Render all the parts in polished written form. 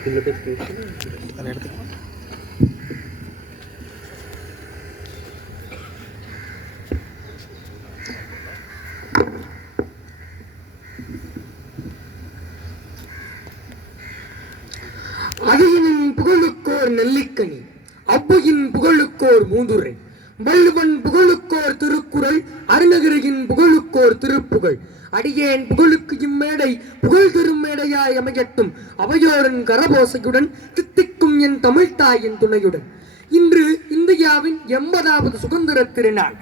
அடியின் புகழுக்கோர் நெல்லிக்கனி, அவ்வையின் புகழுக்கோர் மூதுரை, வள்ளுவன் புகழுக்கோர் திருக்குறள், அருணகிரியின் புகழுக்கோர் திருப்புகழ். அடியேன் புகழுக்கு இம்மேடை புகழ் தரும் மேடையாய் அமையட்டும், அவையோரின் கரபோசையுடன் தித்திக்கும் என் தமிழ்த்தாயின் துணையுடன். இன்று இந்தியாவின் 80வது சுதந்திர திருநாள்.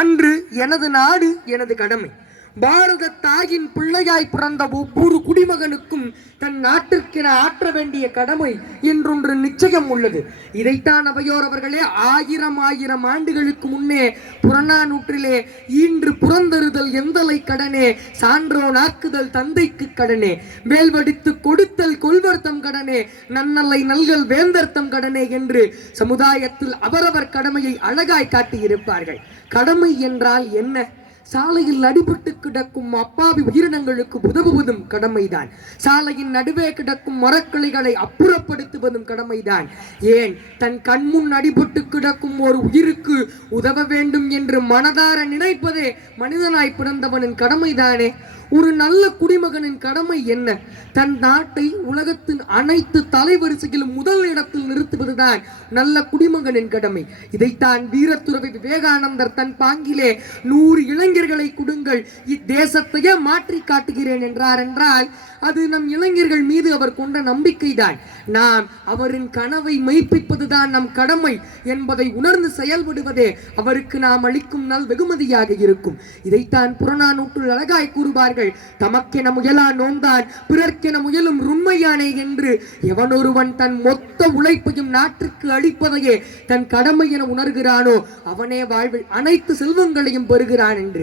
அன்று எனது நாடு எனது கடமை. பாரத தாயின் பிள்ளையாய் பிறந்த ஒவ்வொரு குடிமகனுக்கும் தன் நாட்டிற்கென ஆற்ற வேண்டிய கடமை என்றொன்று நிச்சயம் உள்ளது. இதைத்தான் அவையோர் அவர்களே ஆயிரம் ஆண்டுகளுக்கு முன்னே புறநானூற்றிலே ஈன்று புறந்தறுதல் எந்தலை கடனே, சான்றோன் ஆக்குதல் தந்தைக்கு கடனே, வேல்வடித்து கொடுத்தல் கொள்வர்த்தம் கடனே, நன்னல்லை நல்கல் வேந்தர்த்தம் கடனே என்று சமுதாயத்தில் அவரவர் கடமையை அழகாய் காட்டியிருப்பார்கள். கடமை என்றால் என்ன? சாலையில் அடிபட்டு கிடக்கும் அப்பாவி உயிரினங்களுக்கு உதவுவதும் கடமைதான். சாலையின் நடுவே கிடக்கும் மரக்கிளைகளை அப்புறப்படுத்துவதும் கடமைதான். ஏன், தன் கண்முன் அடிபட்டு கிடக்கும் ஒரு உயிருக்கு உதவ வேண்டும் என்று மனதார நினைப்பதே மனிதனாய் பிறந்தவனின் கடமைதானே. ஒரு நல்ல குடிமகனின் கடமை என்ன? தன் நாட்டை உலகத்தின் அனைத்து தலைவரிசையிலும் முதல் இடத்தில் நிறுத்துவதுதான் நல்ல குடிமகனின் கடமை. இதைத்தான் வீரத்துறவி விவேகானந்தர் தன் பாங்கிலே 100 இளைஞர்களை கொடுங்கள், இத்தேசத்தையே மாற்றி காட்டுகிறேன் என்றால் அது நம் இளைஞர்கள் மீது அவர் கொண்ட நம்பிக்கைதான். நாம் அவரின் கனவை மெய்ப்பிப்பதுதான் நம் கடமை என்பதை உணர்ந்து செயல்படுவதே அவருக்கு நாம் அளிக்கும் நல் வெகுமதியாக இருக்கும். இதைத்தான் புறநானூற்றில் அழகாய் கூறுவார்கள். தமக்கென முயலா நோந்தான் பிறர்க்கென முயலும் உண்மையானே என்று. எவனொருவன் தன் மொத்த உழைப்பையும் நாட்டிற்கு அளிப்பதையே தன் கடமை என உணர்கிறானோ அவனே வாழ்வில் அனைத்து செல்வங்களையும் பெறுகிறான் என்று.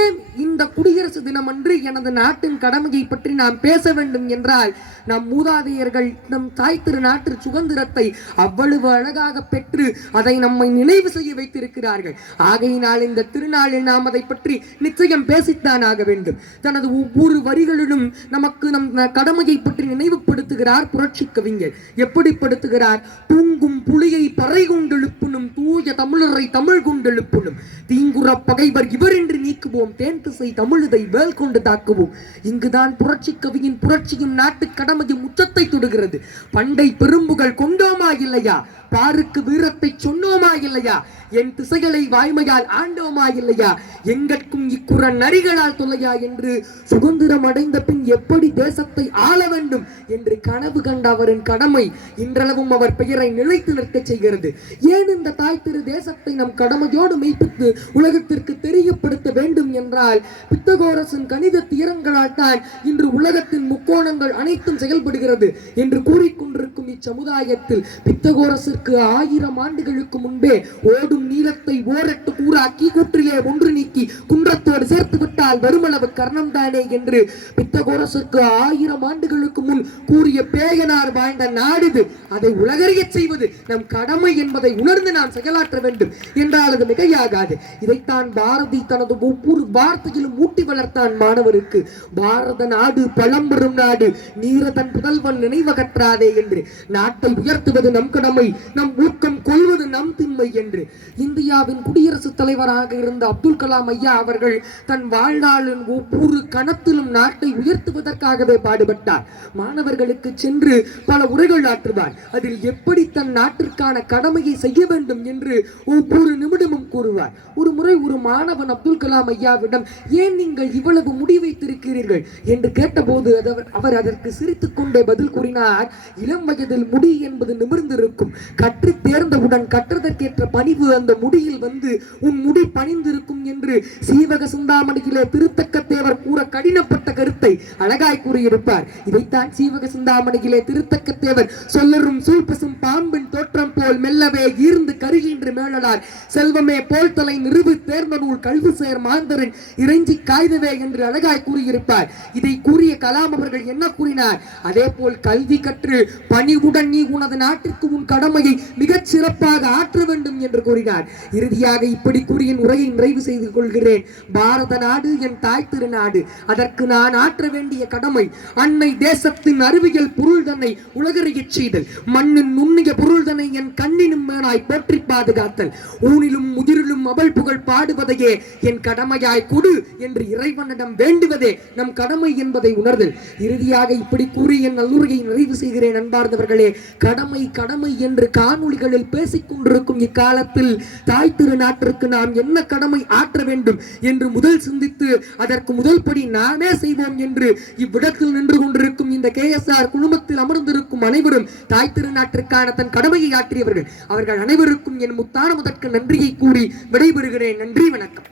ஏன் இந்த குடியரசு தினம் அன்று எனது நாட்டின் கடமையை பற்றி நாம் பேச வேண்டும் என்றால், நம் மூதாதையர்கள் நம் தாய் திரு நாட்டு சுதந்திரத்தை அவ்வளவு அழகாக பெற்று அதை நம்மை நினைவு செய்ய வைத்திருக்கிறார்கள். ஆகையினால் இந்த திருநாளில் நாம் அதை பற்றி நிச்சயம் பேசித்தான் ஆக வேண்டும். தனது ஒவ்வொரு வரிகளிலும் நமக்கு நம் கடமையை பற்றி நினைவுபடுத்துகிறார் புரட்சி கவிஞர். எப்படி படுத்துகிறார்? தூங்கும் புலியை பறை கொண்டெழுப்புனும், தூய தமிழரை தமிழ் கொண்டெழுப்புனும், தீங்குற பகைவர் இவரின்றி நீக்குவோம், தேன் திசை தமிழதை வேல் கொண்டு தாக்குவோம். இங்குதான் புரட்சி கவியின் புரட்சியும் நாட்டு கடமையும் உச்சத்தை தொடுகிறது. பண்டை பெரும்புகள் கொண்டோமா இல்லையா? பாருக்கு வீரத்தை சொன்னோமா இல்லையா? என் திசைகளை வாய்மையால் ஆண்டோமா இல்லையா? எங்கட்கும் இக்குறன் நரிகளால் தொல்லையா என்று சுதந்திரம் அடைந்த பின் எப்படி தேசத்தை ஆள வேண்டும் என்று கனவு கண்ட அவரின் கடமை இன்றளவும் அவர் பெயரை நிலைத்து நிற்க செய்கிறது. ஏன் இந்த தாய் திரு தேசத்தை நம் கடமையோடு மெய்ப்பித்து உலகத்திற்கு தெரியப்படுத்த வேண்டும் என்றால், பித்தகோரஸின் கணித தியரங்களால் தான் இன்று உலகத்தின் முக்கோணங்கள் அனைத்தும் செயல்படுகிறது என்று கூறிக்கொண்டிருக்கும் இச்சமுதாயத்தில் பித்தகோரஸிற்கு 1000 ஆண்டுகளுக்கு முன்பே ஓடும் நீளத்தை ஓரட்டு கூறாக்கி கூற்றிலே ஒன்று நீக்கி குன்றத்தோடு சேர்த்து விட்டால் வருமளவு கர்ணம் தானே என்று பித்தகோரஸிற்கு 1000 ஆண்டுகளுக்கு முன் கூறிய பேயனார் வாழ்ந்த நாடு. அதை உலகறிய செய்வது நம் கடமை என்பதை உணர்ந்து நாம் செயலாற்ற வேண்டும் என்றால் அது மிகையாகாது. இதைத்தான் பாரதி தனது ஒவ்வொரு வார்த்தையிலும் ஊட்டி வளர்த்தான் மாணவருக்கு. பாரத நாடு பழம்பெரும் நாடு, நீரதன் புதல்வன் நினைவகற்றாதே என்று. நாட்டை உயர்த்துவது நம் கடமை, நம் ஊக்கம் கொள்வது நம் திண்மை என்று. இந்தியாவின் குடியரசுத் தலைவராக இருந்த அப்துல் கலாம் ஐயா அவர்கள் தன் வாழ்நாளின் ஒவ்வொரு கணத்திலும் நாட்டை உயர்த்துவதற்காகவே பாடுபட்டார். மாணவர்களுக்கு சென்று பல உரைகள் ஆற்றுவார். அதில் எப்படி தன் நாட்டிற்கான கடமையை செய்ய வேண்டும் என்று ஒவ்வொரு நிமிடமும் கூறுவார். ஒரு முறை ஒரு மாணவன் அப்துல் கலாம் ஐயாவிடம், ஏன் நீங்கள் இவ்வளவு முடி வைத்திருக்கிறீர்கள் என்று கேட்டபோது அவர் அதற்கு சிரித்துக் கொண்டே பதில் கூறினார், இளம் வயதில் முடி என்பது நிமிர்ந்திருக்கும், கற்று தேர்ந்தவுடன் கற்றதற்கேற்ற பணிவு அந்த முடியில் வந்து உன் முடி பணிந்திருக்கும் என்று சீவக சிந்தாமணியிலே திருத்தக்கத்தேவர் கூற கடினப்பட்ட கருத்தை அழகாய் கூறியிருப்பார். இதைத்தான் சீவக சிந்தாமணியிலே திருத்தக்கத்தேவர் சொல்லரும் சூழ்பசும் பாம்பின் தோற்றம் போல் மெல்லவே ஈர்ந்து கருகின்ற மேலடார் செல்வமே போல் தலை நிறுவு தேர்ந்த நூல் கல்வி சேர் மாந்தரின் இறைஞ்சி காய்தவே என்று அழகாய் கூறியிருப்பார். இதை கூறிய கலாம் அவர்கள் என்ன கூறினார்? அதே போல் கல்வி கற்று பணிவுடன் நீ உனது நாட்டிற்கு உன் கடமையை மிகச் சிறப்பாக ஆற்ற வேண்டும் என்று கூறினார். இறுதியாக இப்படி கூறிய உரையை நிறைவு செய்து கொள்கிறேன். பாரத நாடு என் தாய் திருநாடு, அதற்கு நான் ஆற்ற வேண்டிய கடமை அன்னை தேசத்தின் அறிவியல் பொருள் தன்னை உலகறியச் செய்தல், மண்ணின் நுண்ணிய பொருள் தன்னை என் கண்ணினும் மேலாய் போற்றி பாதுகாத்தல், ஊனிலும் முதிரிலும் அவள் புகழ் பாடுவதையே என் கடமையாய் கொடு என்று இறைவனிடம் வேண்டுவதே நம் கடமை என்பதை உணர்தல். இறுதியாக இப்படி கூறி என் நல்லுரையை நிறைவு செய்கிறேன். அன்பார்ந்தவர்களே, கடமை கடமை என்று காணொளிகளில் பேசிக் கொண்டிருக்கும் இக்காலத்தில் தாய் திருநாட்டிற்கு நாம் என்ன கடமை ஆற்ற வேண்டும் என்று முதல் சிந்தித்து அதற்கு முதல் படி நாமே செய்வோம் என்று இவ்விடத்தில் நின்று கொண்டிருக்கும் இந்த KSR குழுமத்தில் அமர்ந்திருக்கும் அனைவரும் தாய் திருநாட்டிற்கான தன் கடமையை ஆற்றியவர்கள். அவர்கள் அனைவருக்கும் என் முத்தான முதற்கு நன்றியை கூறி விடைபெறுகிறேன். நன்றி, வணக்கம்.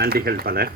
நன்றிகள் பல.